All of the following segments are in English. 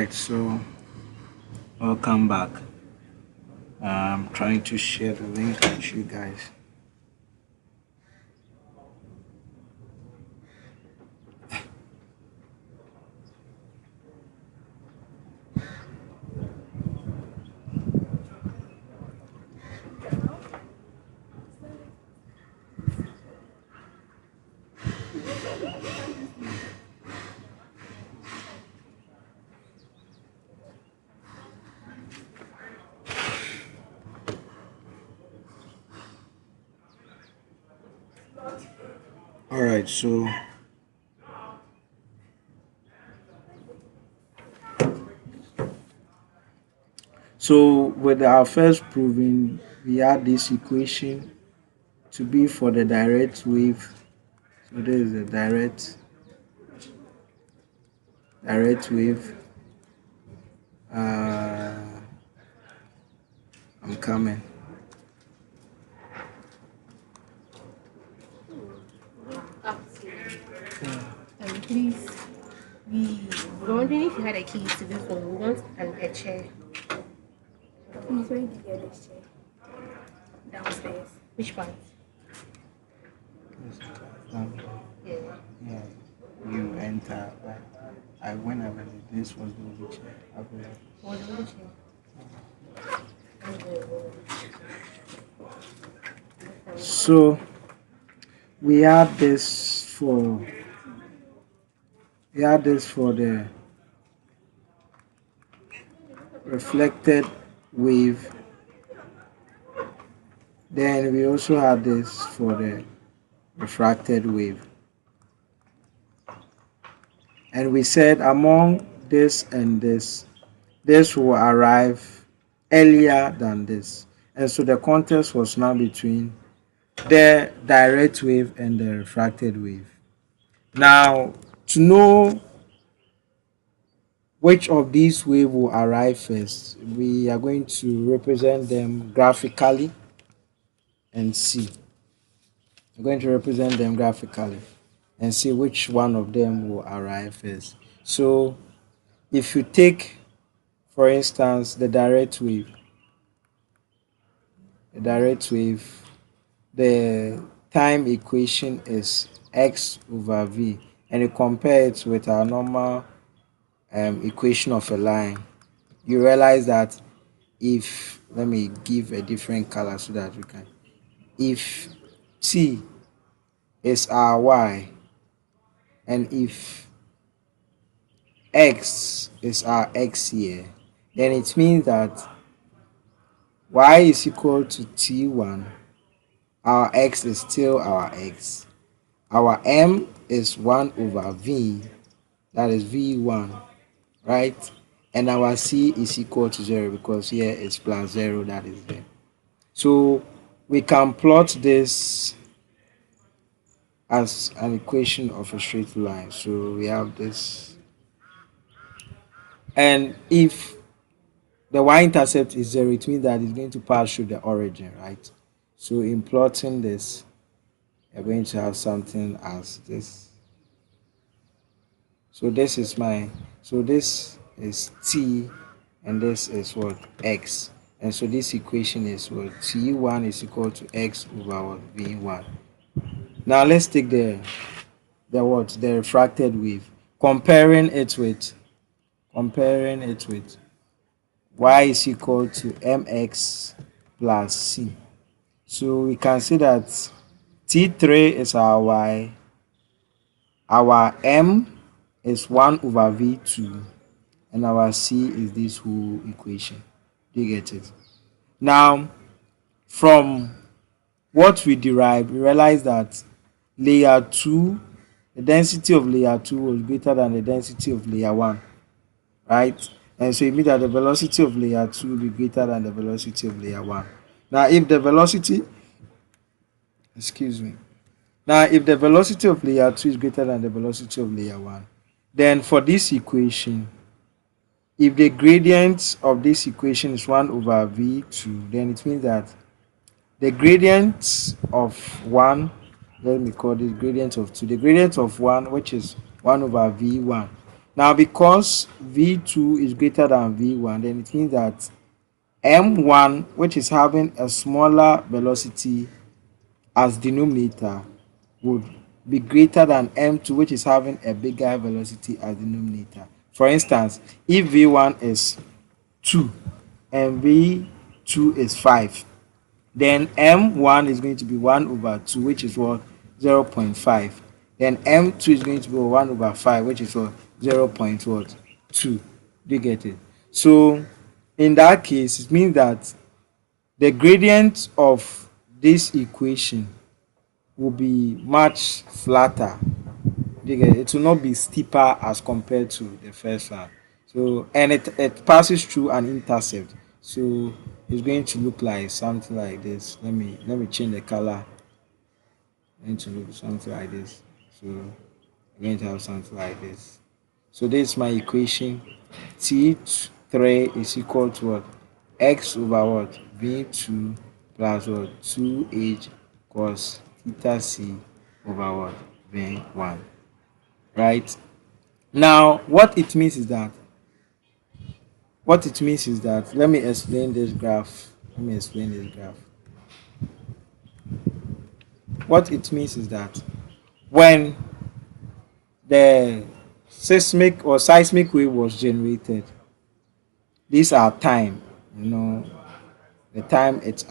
Alright, so welcome back. I'm trying to share the link with you guys. Alright, so with our first proving, we had this equation to be for the direct wave. So this is the direct wave. I'm coming. Please, we were wondering if you had a key to this one. We want a chair. Please, where did you get this chair? Downstairs. Which part? Yeah. Yeah, you enter. I whenever this was the only chair. What the other chair? So we had this for the reflected wave. Then we also had this for the refracted wave. And we said among this and this will arrive earlier than this. And so the contest was now between the direct wave and the refracted wave. Now, to know which of these waves will arrive first, we are going to represent them graphically and see. We're going to represent them graphically and see which one of them will arrive first. So, if you take, for instance, the direct wave, the time equation is x over v, and you compare it with our normal equation of a line, you realize that if, let me give a different color so that we can, if t is our y and if x is our x here, then it means that y is equal to t1, our x is still our x, our m is 1 over v, that is v1, right? And our c is equal to 0 because here it's plus 0, that is there. So we can plot this as an equation of a straight line. So we have this. And if the y-intercept is 0, it means that it's going to pass through the origin, right? So in plotting this, you're going to have something as this. So this is this is t, and this is what? X. And so this equation is what? T1 is equal to x over what? V1. Now let's take the refracted wave, comparing it with y is equal to mx plus c. So we can see that t3 is our y, our m is 1 over v2, and our c is this whole equation. Do you get it? Now, from what we derived, we realize that layer 2, the density of layer 2 was greater than the density of layer 1, right? And so it means that the velocity of layer 2 will be greater than the velocity of layer 1. Now, if the velocity of layer 2 is greater than the velocity of layer 1, then for this equation, if the gradient of this equation is 1 over v2, then it means that the gradient of 1, let me call this gradient of 2, the gradient of 1, which is 1 over v1, Now, because V2 is greater than V1, then it means that M1, which is having a smaller velocity as denominator, would be greater than M2, which is having a bigger velocity as denominator. For instance, if V1 is 2 and V2 is 5, then M1 is going to be 1 over 2, which is what? 0.5. Then M2 is going to be 1 over 5, which is what? 0.2. Do you get it? So in that case, it means that the gradient of this equation will be much flatter. It will not be steeper as compared to the first one. So, and it passes through an intercept. So it's going to look like something like this. Let me change the color. It's going to look something like this. So I'm going to have something like this. So this is my equation. T3 is equal to what? X over what? V2 plus what? 2h cos theta c over what? V1. Right? Now, what it means is that, let me explain this graph. What it means is that when the seismic wave was generated, these are time, the time it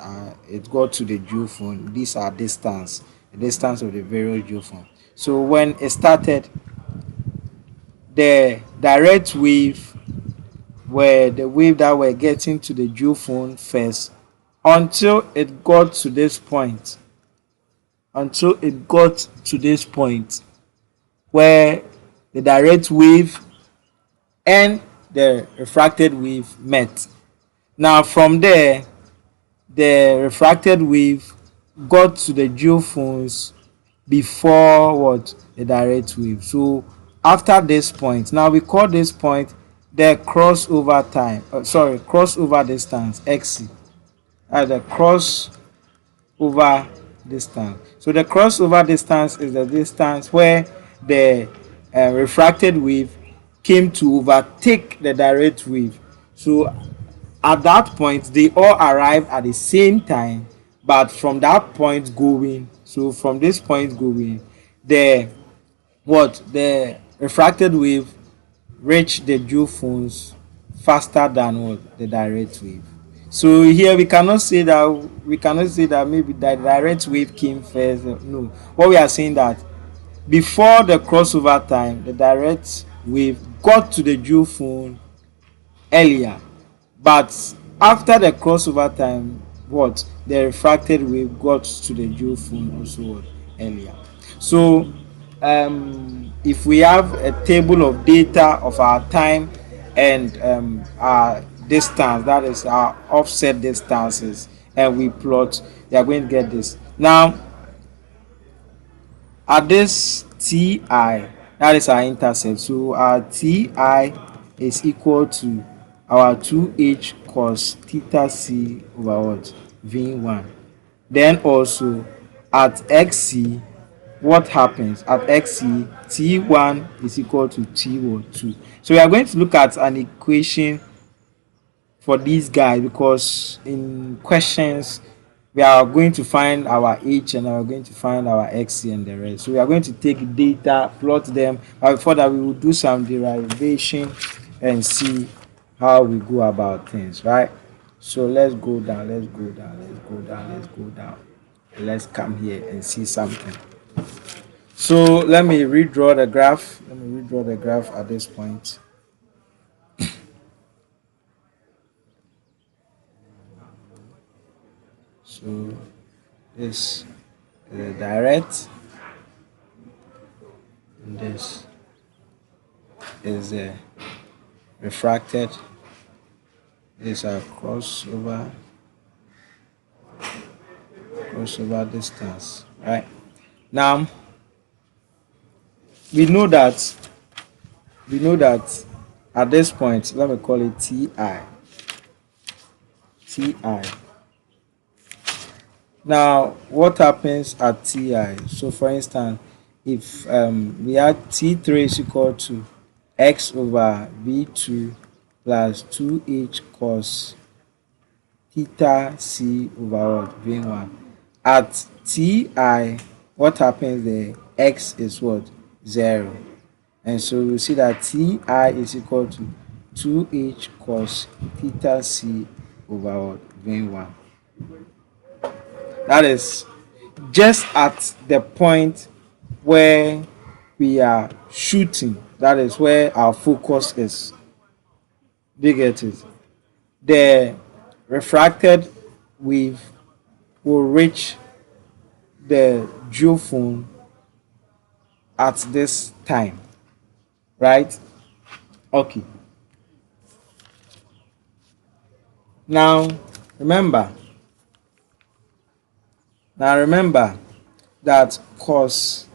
got to the geophone. These are the distance of the various geophone. So when it started, the direct wave were the wave that were getting to the geophone first, until it got to this point. Where the direct wave and the refracted wave met. Now from there, the refracted wave got to the geophones before what? The direct wave. So after this point, now we call this point the crossover distance, xc, the crossover distance. So the crossover distance is the distance where the refracted wave came to overtake the direct wave. So at that point, they all arrived at the same time, but from that point going, so from this point going, the refracted wave reached the geophones faster than what? The direct wave. So here we cannot say that maybe the direct wave came first. No, what we are saying that before the crossover time, the direct wave got to the geophone earlier, but after the crossover time, the refracted wave got to the geophone also earlier. So if we have a table of data of our time and our distance, that is our offset distances, and we plot, we are going to get this. Now at this ti, that is our intercept. So our ti is equal to our 2h cos theta c over what? V1. Then also at xc, what happens at xc? T1 is equal to T2. So we are going to look at an equation for these guys, because in questions we are going to find our h and we are going to find our xc and the rest. So we are going to take data, plot them, but before that we will do some derivation and see how we go about things, right? So let's go down. Let's come here and see something. So let me redraw the graph. At this point. So this is direct, and this is the refracted. These are crossover distance, right? Now we know that at this point, let me call it ti. Now what happens at ti? So for instance, if we had t3 is equal to x over v2 plus 2h cos theta c over what? v1. At ti, what happens there? X is what? 0. And so we see that ti is equal to 2h cos theta c over what? v1. That is just at the point where we are shooting. That is where our focus is. Do you get it? The refracted wave will reach the geophone at this time, right? Okay. Now remember, that cos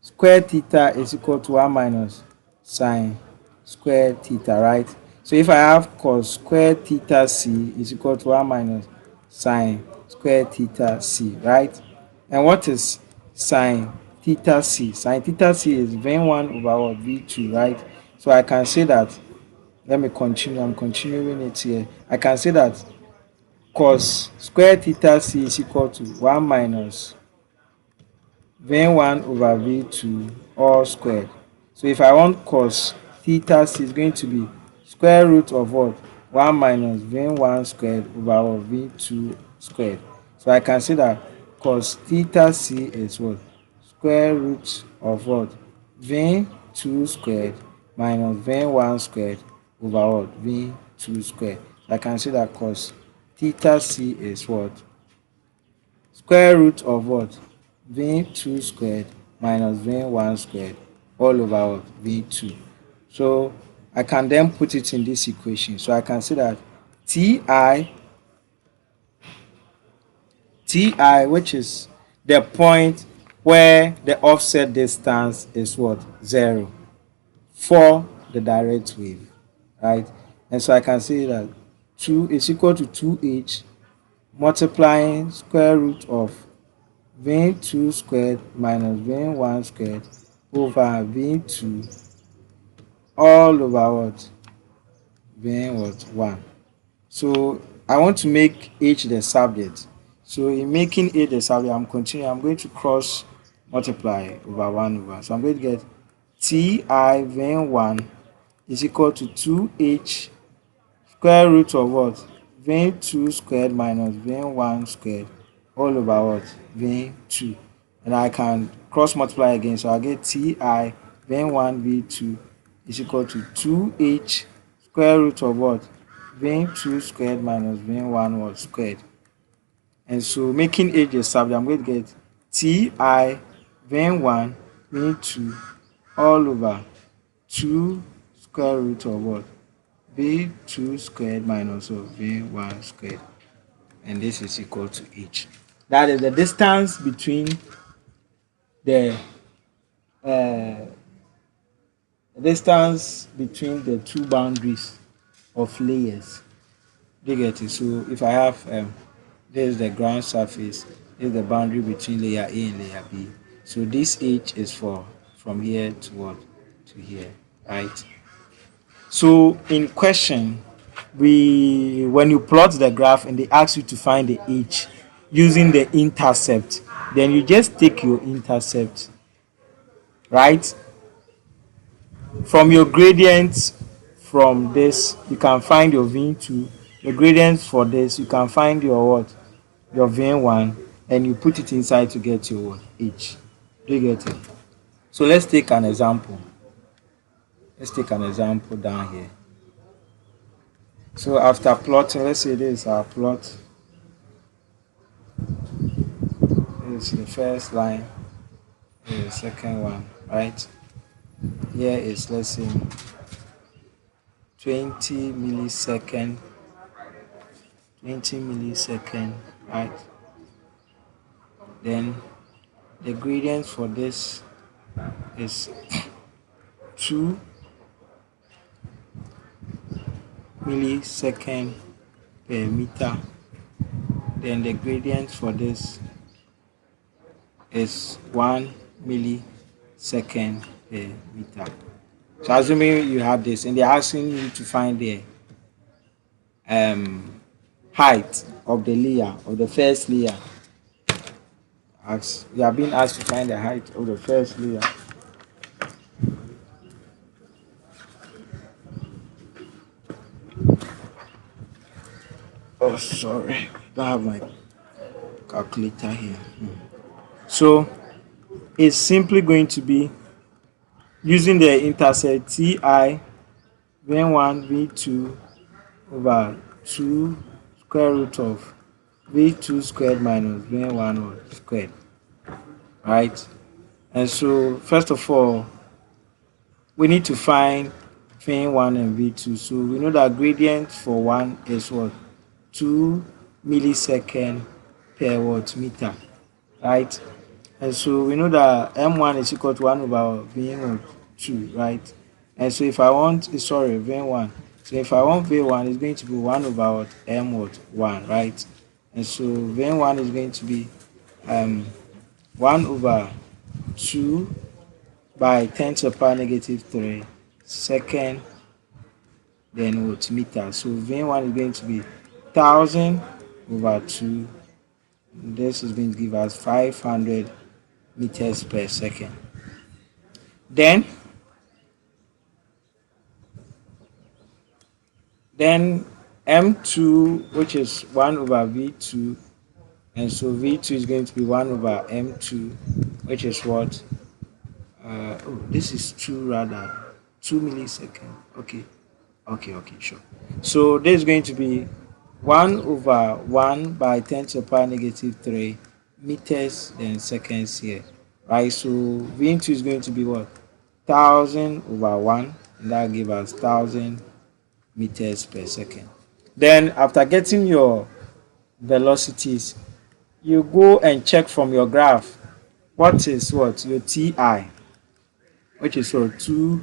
square theta is equal to 1 minus sine square theta, right? So if I have cos square theta c is equal to 1 minus sine square theta c, right? And what is sine theta c? Sine theta c is v1 over what? v2, right? So I can say that, let me continue, I'm continuing it here. I can say that cos square theta c is equal to 1 minus v1 over v2 all squared. So if I want cos theta c is going to be square root of what? 1 minus v1 squared over v2 squared. So I can say that cos theta c is what? Square root of what? v2 squared minus v1 squared over what? v2 squared. I can say that cos theta c is what? Square root of what? v2 squared minus v1 squared all over what? v2. So I can then put it in this equation. So I can say that ti, which is the point where the offset distance is what? 0 for the direct wave, right? And so I can say that 2 is equal to 2h multiplying square root of v2 squared minus v1 squared over v2 all over what? v1. So I want to make h the subject. So in making h the subject, I'm going to cross multiply over 1 over. So I'm going to get ti v1 is equal to 2h square root of what? v2 squared minus v1 squared all over what? v2. And I can cross multiply again, so I get ti v1 v2 is equal to 2h square root of what? v2 squared minus v1 what? Squared. And so making h the subject, I'm going to get ti v1 v2 all over 2 square root of what? v2 squared minus of v1 squared, and this is equal to h. That is the distance between the two boundaries of layers. Do you get it? So if I have this is the ground surface, this is the boundary between layer A and layer B. So this h is from here to what? To here, right? So in question, when you plot the graph and they ask you to find the h using the intercept, then you just take your intercept, right? From your gradient from this, you can find your v2. Your gradient for this, you can find your what? Your v1, and you put it inside to get your what? H. Do you get it? So let's take an example. Let's take an example down here. So after plotting, let's say this is our plot. This is the first line. This is the second one, right? Here is, let's say, 20 millisecond, right? Then the gradient for this is 2 millisecond per meter. Then the gradient for this is 1 millisecond per meter. So assuming you have this, and they're asking you to find the um, height of the layer, of the first layer. As you are being asked to find the height of the first layer. Oh, sorry, I have my calculator here. So it's simply going to be using the intercept Ti V1 V2 over 2 square root of V2 squared minus V1 squared, right? And so first of all, we need to find V1 and V2. So we know that gradient for 1 is what? 2 millisecond per watt meter, right? And so we know that M1 is equal to 1 over V2, right? And so if I want, sorry, V1. So if I want V1, it's going to be 1 over M1, right? And so V1 is going to be 1 over 2 by 10 to the power negative 3 second, then watt meter. So V1 is going to be 1000 over 2. This is going to give us 500 meters per second. Then M2, which is 1 over V2, and so V2 is going to be 1 over M2, which is what? This is 2 rather, 2 milliseconds. Okay, sure. So this is going to be 1 over 1 by 10 to the power negative 3 meters, then seconds here, right? So V2 is going to be what? 1000 over 1, and that will give us 1000 meters per second. Then after getting your velocities, you go and check from your graph what is what? Your Ti, which is what? 2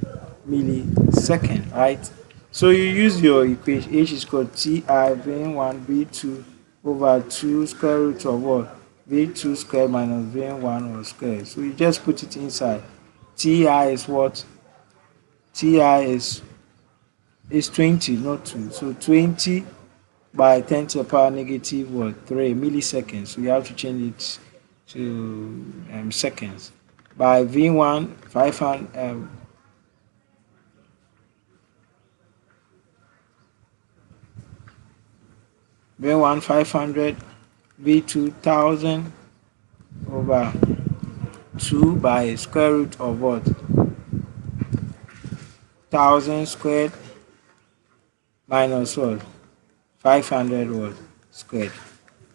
millisecond, right? So you use your equation. H is called Ti V1 V2 over 2 square root of what? V2 square minus V1 or square. So you just put it inside. Ti is what? Ti is 20, not 2. So 20 by 10 to the power negative what? 3 milliseconds. So you have to change it to seconds. By V1 500 V1 500 V2 1000 over 2 by square root of what? 1000 squared minus what? 500 what? Squared.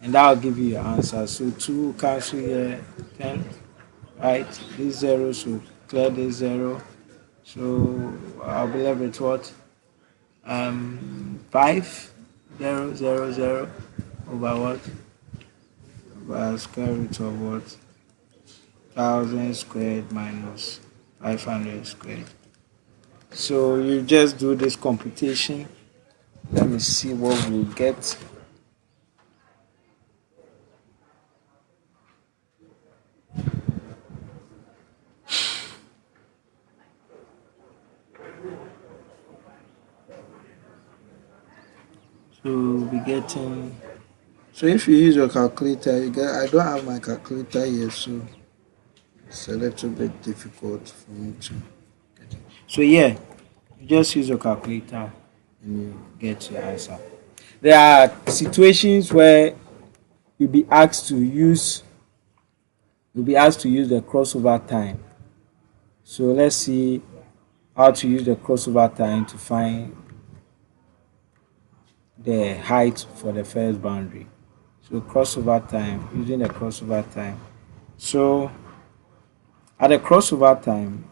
And that will give you your answer. So 2 cancel here, 10, right? This 0, so clear this 0. So I'll be left with what? 5, 0, 0, 0 over what? Over square root of what? 1000 squared minus 500 squared. So you just do this computation. Let me see what we'll get. So we'll be getting. So if you use your calculator, you get. I don't have my calculator here, so it's a little bit difficult for me to get it. So yeah, you just use your calculator and you get your answer. There are situations where you'll be asked to use the crossover time. So let's see how to use the crossover time to find the height for the first boundary. So crossover time, using the crossover time. So at the crossover time,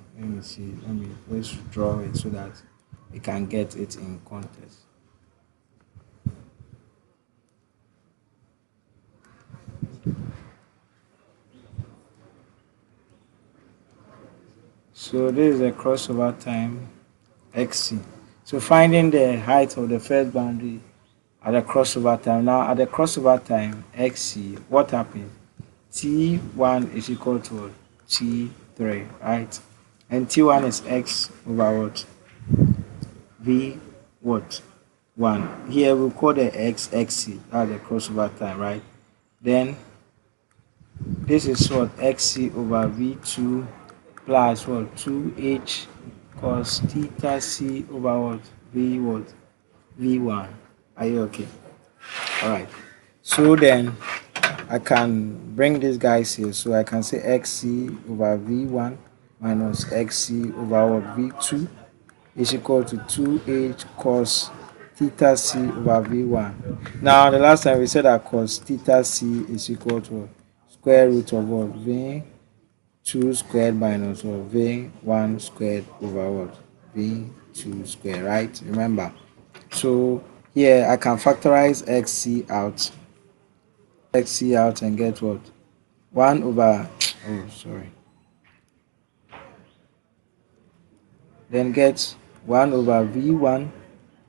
let's draw it so that we can get it in context. So this is the crossover time xc. So finding the height of the first boundary at the crossover time. Now at the crossover time xc, what happens? T1 is equal to T3, right? and T1 is x over what? V what? 1. Here we call the x xc, that's the crossover time, right? Then this is what? Xc over V2 plus what? 2h cos theta c over what? V what? V1. Are you okay? Alright. So then I can bring these guys here. So I can say xc over V1 minus xc over what? V2 is equal to 2h cos theta c over V1. Now, the last time we said that cos theta c is equal to square root of what? V2 squared minus what? V1 squared over what? V2 squared, right? Remember. So here I can factorize xc out and get what? 1 over, oh, sorry. Then get 1 over V1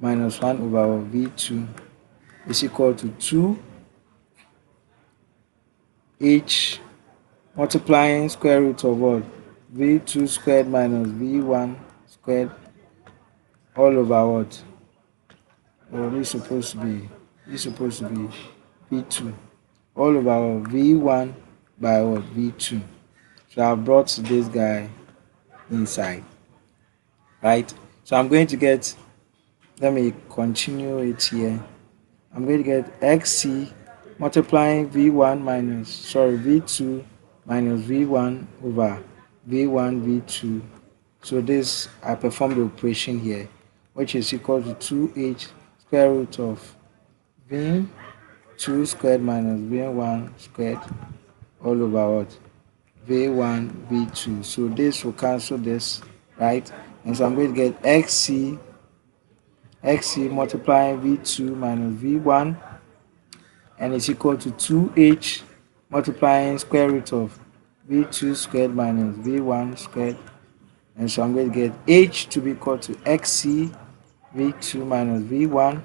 minus 1 over V2 is equal to 2h multiplying square root of what? V2 squared minus V1 squared all over what? Or this supposed to be V2 all over V1 by what? V2. So I brought this guy inside, right? So I'm going to get, let me continue it here. I'm going to get xc multiplying V2 minus V1 over V1 V2. So this, I perform the operation here, which is equal to 2h square root of V2 squared minus V1 squared all over what? V1 V2. So this will cancel this, right? And so I'm going to get xc multiplying V2 minus V1, and it's equal to 2h multiplying square root of V2 squared minus V1 squared. And so I'm going to get h to be equal to xc V2 minus V1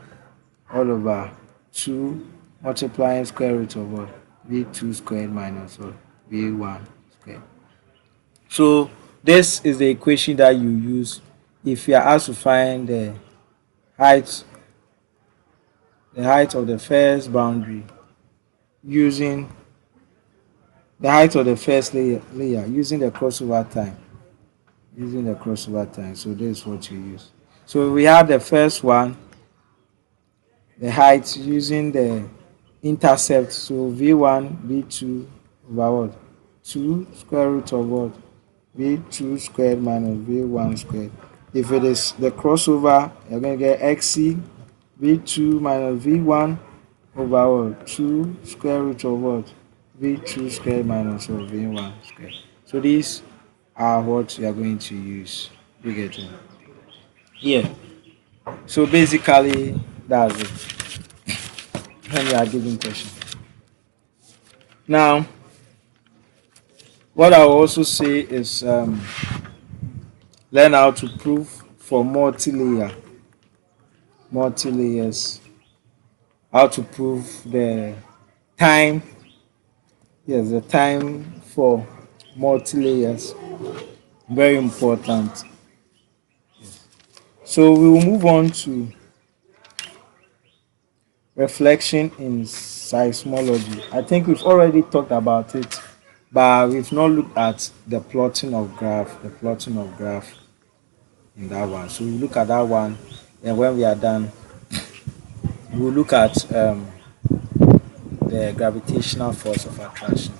all over 2 multiplying square root of what? V2 squared minus what? V1 squared. So this is the equation that you use if you are asked to find height the height of the first boundary using the height of the first layer using the crossover time. So this is what you use. So we have the first one, the height using the intercept. So V1 V2 over what? 2 square root of what? V2 squared minus V1 squared. If it is the crossover, you're going to get xc V2 minus V1 over what? 2 square root of what? V2 squared minus what? V1 squared. So these are what you are going to use. You get it? Yeah. So basically, that's it. When you are giving questions. Now, what I will also say is learn how to prove for multi-layers. How to prove the time. Yes, the time for multi-layers. Very important. So we will move on to reflection in seismology. I think we've already talked about it, but we've not looked at the plotting of graph in that one. So we look at that one, and when we are done, we'll look at the gravitational force of attraction.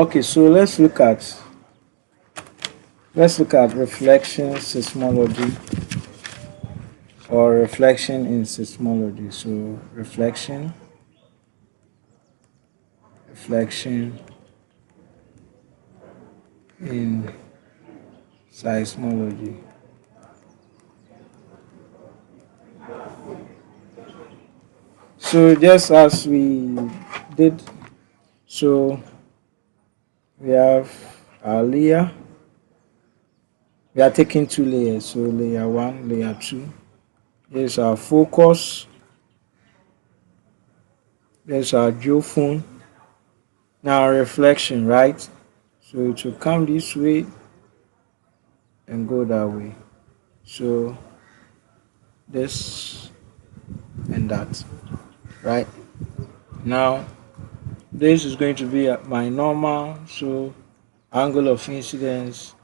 Okay, so let's look at reflection seismology or reflection in seismology. So reflection in seismology. So just as we did, so we have our layer. We are taking two layers. So layer one, layer two. Here's our focus. There's our geophone. Now reflection, right? So it will come this way and go that way. So this and that, right? Now this is going to be my normal. So angle of incidence,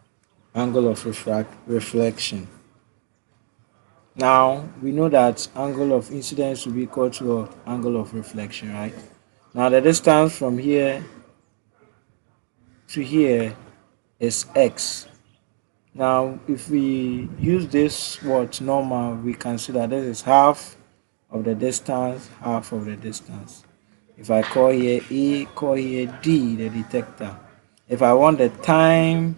angle of reflection. Now we know that angle of incidence will be equal to angle of reflection, right? Now the distance from here to here is x. Now if we use this word normal, we can see that this is half of the distance, half of the distance. If I call here A, call here D, the detector. If I want the time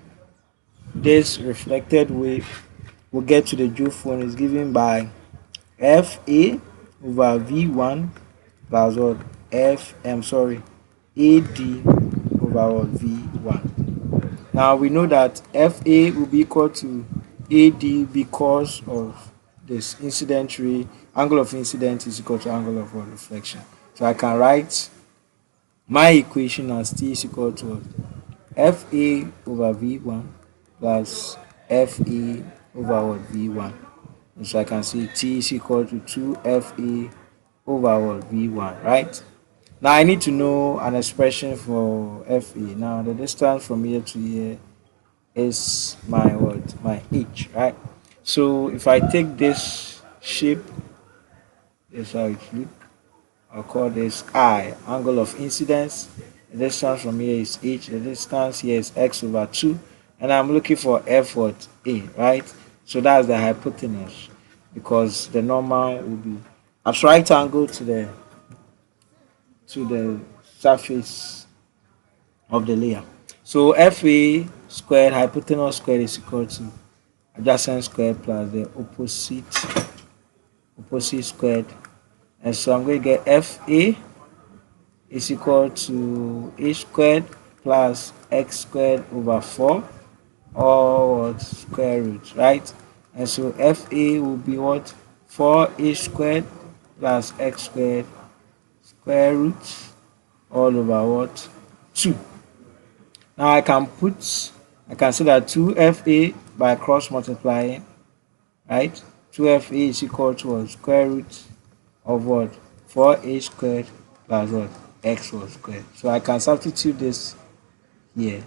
this reflected wave will get to the geophone is given by FA over V1 plus what AD over what V1. Now we know that FA will be equal to AD because of this incident ray. Angle of incidence is equal to angle of reflection. So I can write my equation as T is equal to FA over V1 plus FA over what V1. So I can see T is equal to 2FA over what V1, right? Now I need to know an expression for FA. Now the distance from here to here is my what? My H, right? So if I take this shape, this is how it looks. I'll call this I, angle of incidence. The distance from here is H, the distance here is X over 2, and I'm looking for F what? A, right? So that's the hypotenuse because the normal will be at right angle to the surface of the layer. So FA squared hypotenuse squared is equal to adjacent squared plus the opposite squared. And so I'm going to get FA is equal to h squared plus x squared over 4 or what square root, right? And so FA will be what? 4h squared plus x squared square root all over what? 2. Now I can say that 2FA by cross multiplying, right? 2FA is equal to what? Square root of what? 4h squared plus what? X was squared. So I can substitute this here,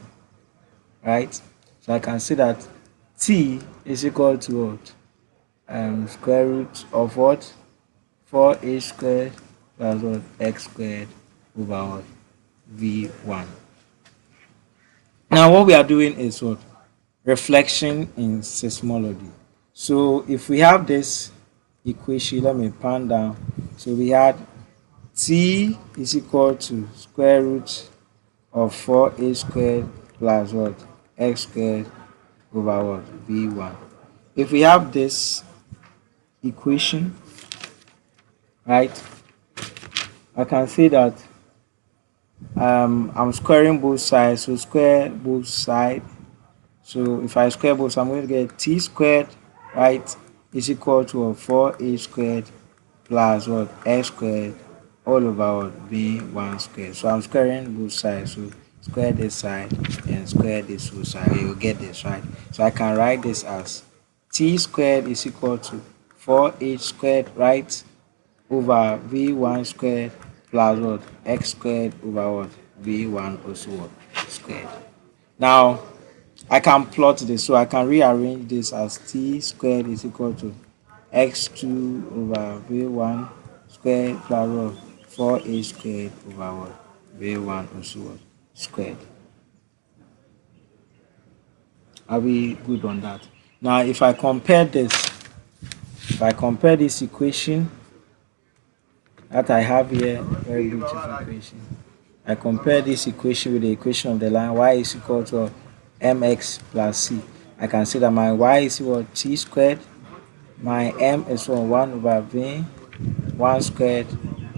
right? So I can say that T is equal to what? Square root of what? 4h squared plus what? X squared over what? V1. Now what we are doing is what? Reflection in seismology. So if we have this equation, let me pan down. So we had T is equal to square root of 4h squared plus what? X squared over what? V1. If we have this equation, right, I can say that I'm squaring both sides. So square both sides. So if I square both, I'm going to get T squared, right, is equal to 4h squared plus what? X squared all over what? V1 squared. So I'm squaring both sides. So square this side and square this whole side. You will get this, right? So I can write this as T squared is equal to 4h squared, right, over V1 squared plus what? X squared over what? V1 also what? Squared. Now I can plot this, so I can rearrange this as T squared is equal to x2 over v1 squared plus what? 4h squared over what? V1 also what? Squared. Are we good on that? Now, if I compare this equation that I have here, very beautiful equation. I compare this equation with the equation of the line y is equal to mx plus c. I can say that my y is equal to t squared, my m is 1 over v 1 squared,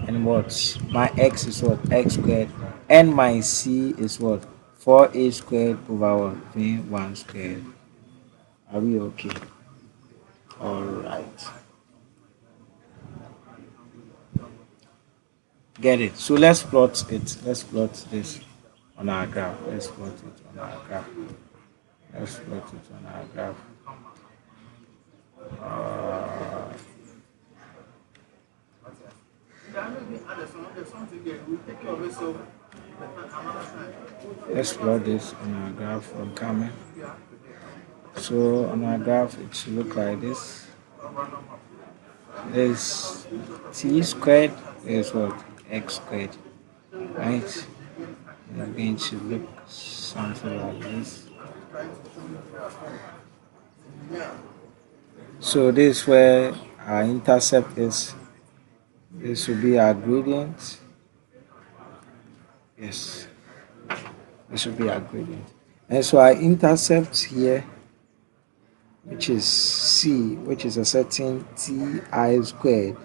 and what? My x is what? X squared, and my c is what? 4a squared over what? V 1 squared. Are we okay? All right. Get it? So let's plot it. Let's plot this on our graph. Let's plot it on our graph. Let's plot it on our graph. Let's plot this on our graph from coming. So on our graph, it should look like this. This t squared is what? X squared, right? It's going to look something like this. So this is where our intercept is. This will be our gradient. Yes, this will be our gradient. And so our intercept here, which is c, which is a certain ti squared,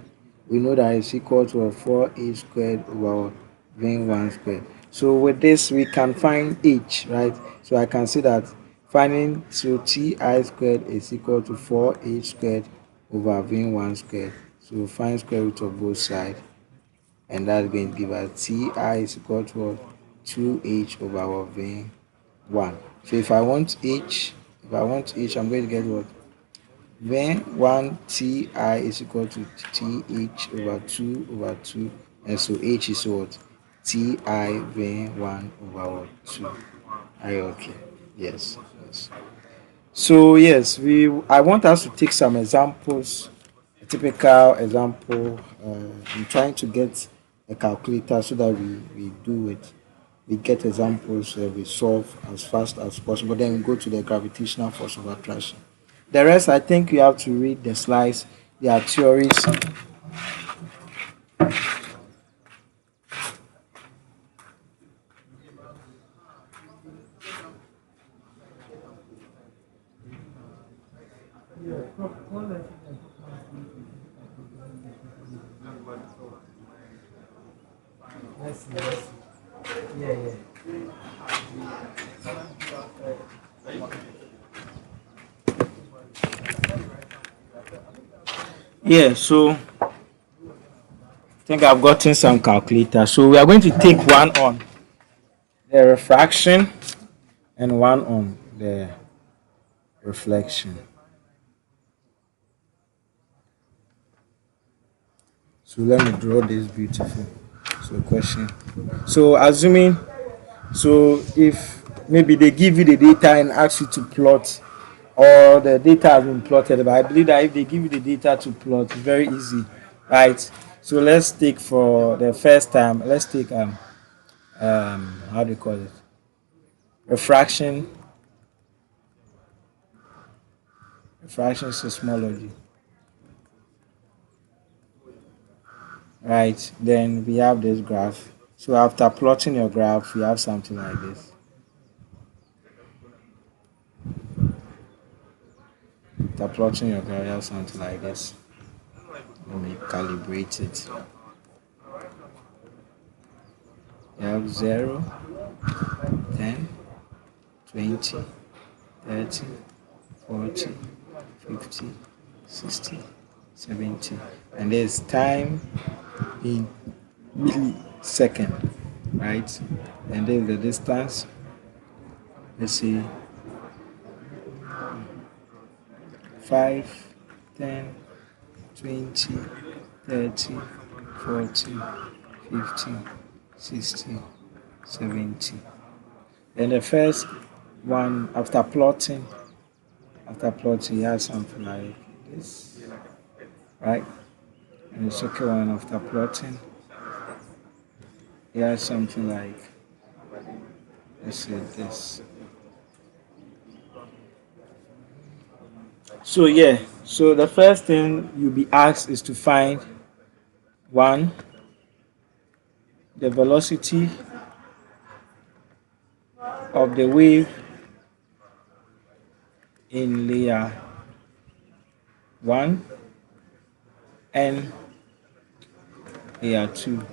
we know that it's equal to a 4a squared over v1 squared. So with this, we can find h, right? So I can see that finding so ti squared is equal to 4a squared over v1 squared. So find square root of both sides, and that's going to give us ti is equal to 2h over v1. So if I want h, I'm going to get what? Then 1 ti is equal to th over 2 over 2, and so h is what? Ti then 1 over what? 2. Are you okay? Yes. Yes. So yes, I want us to take some examples. A typical example. I'm trying to get a calculator so that we do it. We get examples, we solve as fast as possible. Then we go to the gravitational force of attraction. The rest, I think you have to read the slides. There are theories. Yeah, so I think I've gotten some calculator. So we are going to take one on the refraction and one on the reflection. So let me draw this beautiful. So question. So assuming, so if maybe they give you the data and ask you to plot, or the data has been plotted, but I believe that if they give you the data to plot, it's very easy, right? So let's take for the first time, let's take how do you call it? Refraction, refraction seismology, right? Then we have this graph. So after plotting your graph, you have something like this. After plotting your graph, you have something like this. Let me calibrate it. You have 0, 10, 20, 30, 40, 50, 60, 70. And there's time in millisecond, right? And there's the distance. Let's see, 5, 10, 20, 30, 40, 50, 60, 70. Then the first one, after plotting, you have something like this, right? And the second one, after plotting, you have something like, let's say this. So yeah, so the first thing you'll be asked is to find one, the velocity of the wave in layer 1 and layer 2.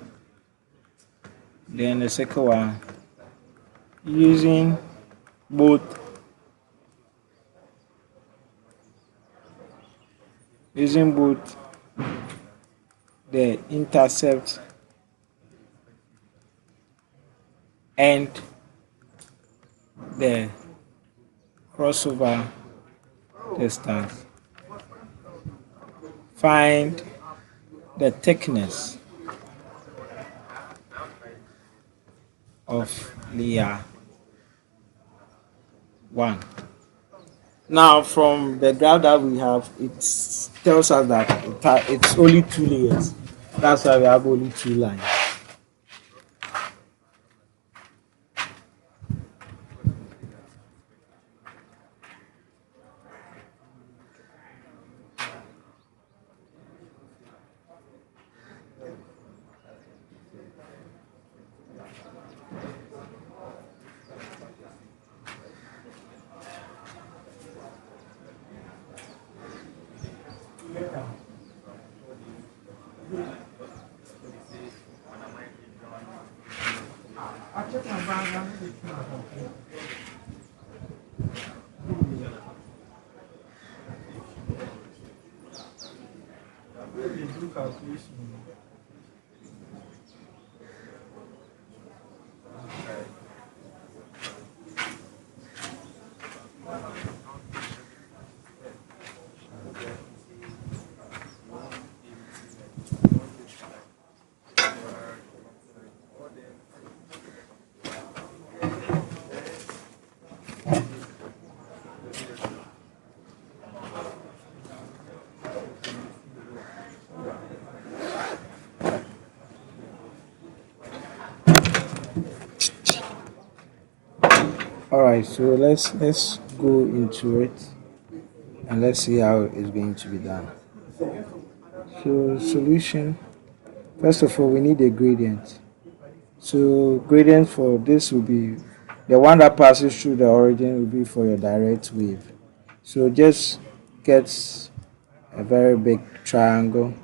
Then the second one, using both using both the intercept and the crossover distance. Find the thickness of layer 1. Now, from the graph that we have, it tells us that it's only 2 layers. That's why we have only 2 lines. All right, so let's go into it and let's see how it's going to be done. So solution. First of all, we need a gradient. So gradient for this will be the one that passes through the origin will be for your direct wave. So just get a very big triangle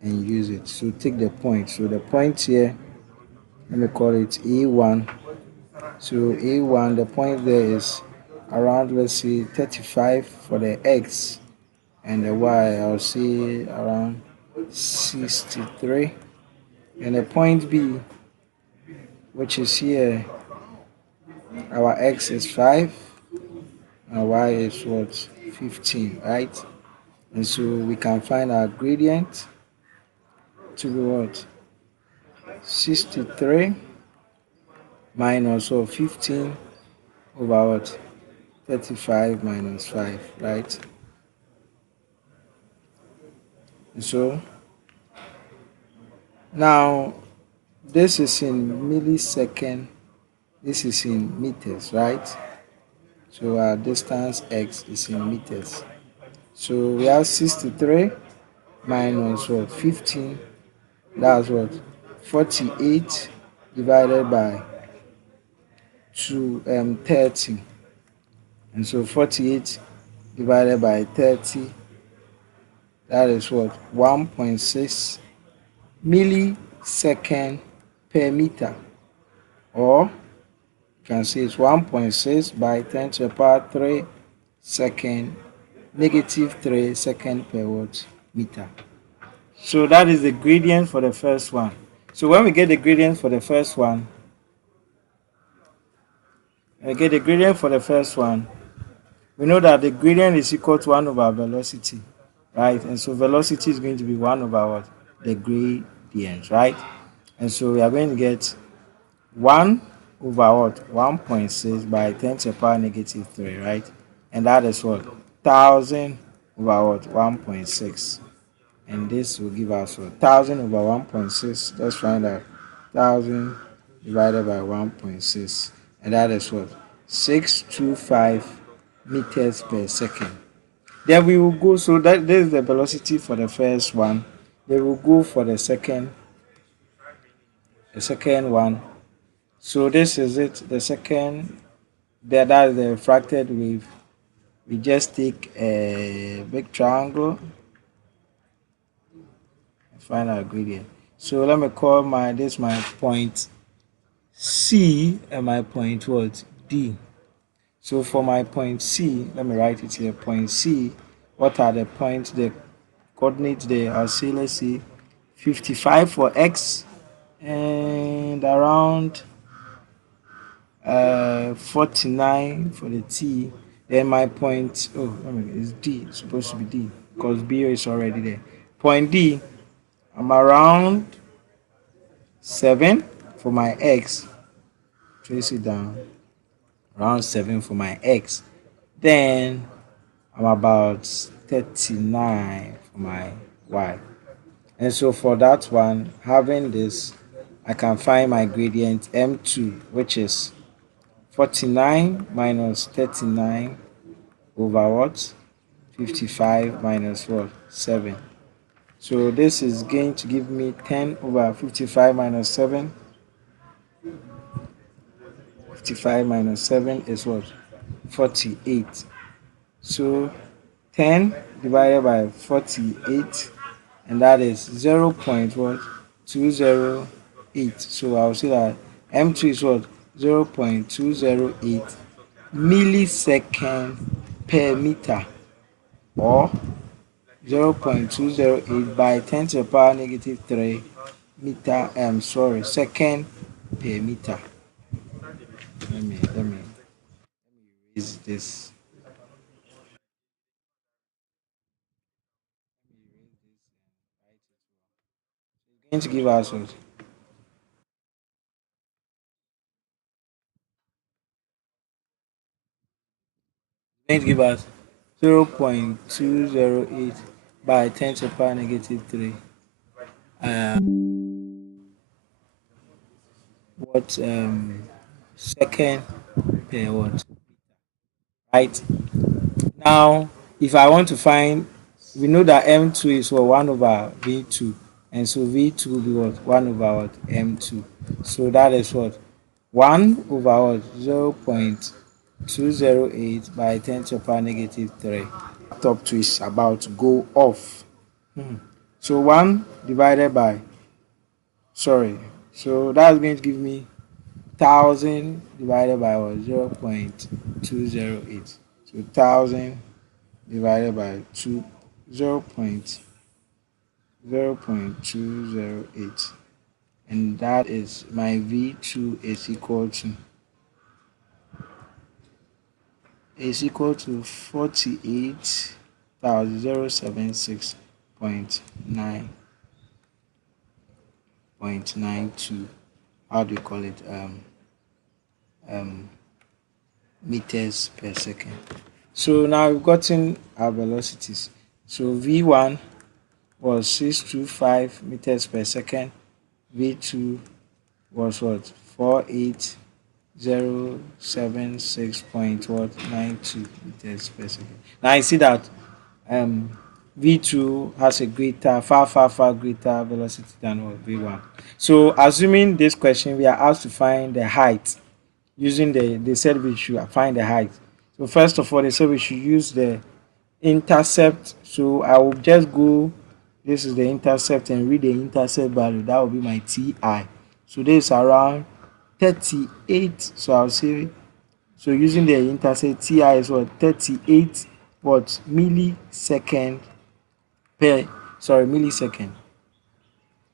and use it. So take the point. So the point here, let me call it A1. So A1, the point there is around, let's say 35 for the X, and the Y I'll say around 63. And the point B, which is here, our X is 5 and Y is what, 15, right? And so we can find our gradient to be what, 63 minus or 15 over what, 35 minus 5, right? And so now this is in millisecond, this is in meters, right? So our distance X is in meters. So we have 63 minus what, 15, that's what, 48 divided by 30. And so 48 divided by 30, that is what, 1.6 millisecond per meter, or you can say it's 1.6 by 10 to the power 3 second, negative 3 second per watt meter. So that is the gradient for the first one. So when we get the gradient for the first one, we know that the gradient is equal to 1 over velocity, right? And so velocity is going to be 1 over what? The gradient, right? And so we are going to get 1 over what? 1.6 by 10 to the power negative 3, right? And that is what? 1000 over what? 1.6. And this will give us what? 1000 over 1.6. Let's find out. 1000 divided by 1.6. And that is what? 625 meters per second. Then we will go, so that this is the velocity for the first one. Then we'll go for the second one. So this is it, the second, that is the refracted wave. We just take a big triangle and find our gradient. So let me call my point C and my point what? D. So for my point C, let me write it here. Point C, what are the points, the coordinates there? I'll say, let's say 55 for X and around 49 for the T. Then my point, oh, it's D, it's supposed to be D because B is already there. Point D, I'm around 7 for my X. Trace it down. Around 7 for my X. Then I'm about 39 for my Y. And so for that one, having this, I can find my gradient M2, which is 49 minus 39 over what? 55 minus what? 7. So this is going to give me 10 over 55 minus 7. 55 minus 7 is what? 48. So 10 divided by 48, and that is 0. What? 208. So I'll say that M2 is what? 0.208 millisecond per meter, or 0.208 by 10 to the power negative 3 second per meter. Let me use this. Going to give us what? Going to give us 0.208 by 10 to the power negative 3. What second per what? Right? Now, if I want to find, we know that M2 is what? 1 over V2. And so V2 will be what? 1 over what? M2. So that is what? 1 over what? 0.208 by 10 to the power negative 3. Top 2 is about to go off. So 1 divided by, sorry. So that's going to give me 1000 divided by what? 0.208. So 1000 divided by 0.208, and that is my V2 is equal to 48,076.9.92. How do you call it? Um, Meters per second. So now we've gotten our velocities. So V1 was 625 meters per second. V2 was what? 48076.92 meters per second. Now I see that V2 has a far greater velocity than what? V1. So assuming this question, we are asked to find the height using they said we should find the height. So first of all, they said we should use the intercept. So I will just go, this is the intercept, and read the intercept value. That will be my Ti. So this is around 38. So I'll say, so using the intercept, Ti is what? 38 what? Millisecond.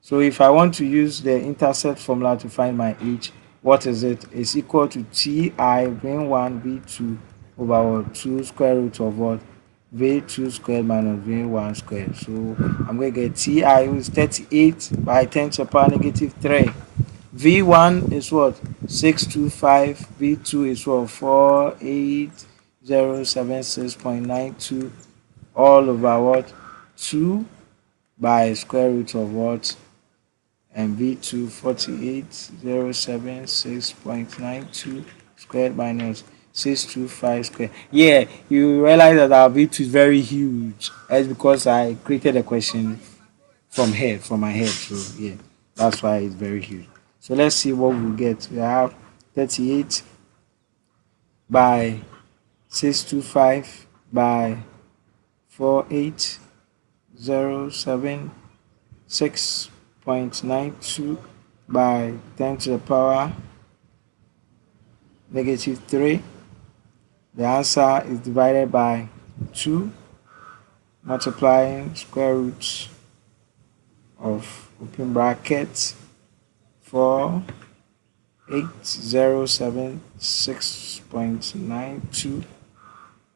So if I want to use the intercept formula to find my h, what is it? It's equal to Ti V1 V2 over 2 square root of what? V2 squared minus V1 squared. So I'm going to get Ti is 38 by 10 to the power negative 3. V1 is what? 625. V2 is what? 48076.92 all over what? 2 by square root of what? And V2 48076.92 squared minus 625 square. Yeah, you realize that our V2 is very huge. That's because I created a question from my head. So yeah, that's why it's very huge. So let's see what we'll get. We have 38 by 625 by 4807.6.92 by 10 to the power -3. The answer is divided by 2, multiplying square root of open bracket 4807.6.92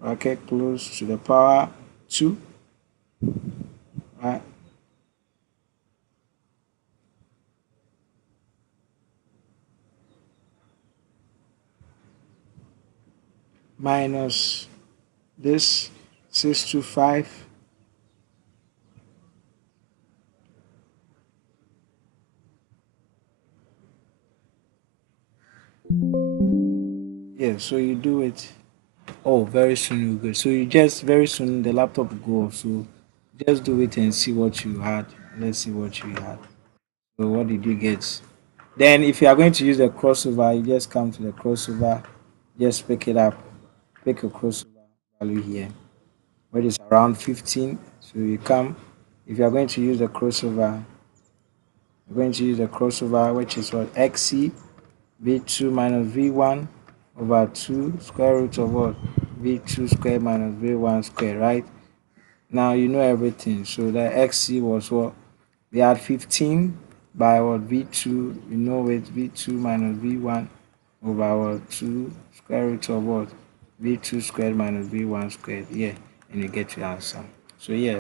bracket close to the power 2, right? Minus this 625. Yeah, so you do it. Oh, very soon you go. So you just very soon the laptop will go off. So just do it and see what you had. Let's see what you had. So what did you get? Then if you are going to use the crossover, you just come to the crossover, just pick it up, pick a crossover value here, which is around 15. So you come, if you are going to use the crossover, you're going to use the crossover, which is what XC V2 minus V1 over 2 square root of what? V2 square minus V1 square, right? Now you know everything. So the XC was what? We had 15 by what? V2, you know it, V2 minus V1 over what? 2 square root of what? V2 squared minus V1 squared. Yeah, and you get your answer. So yeah.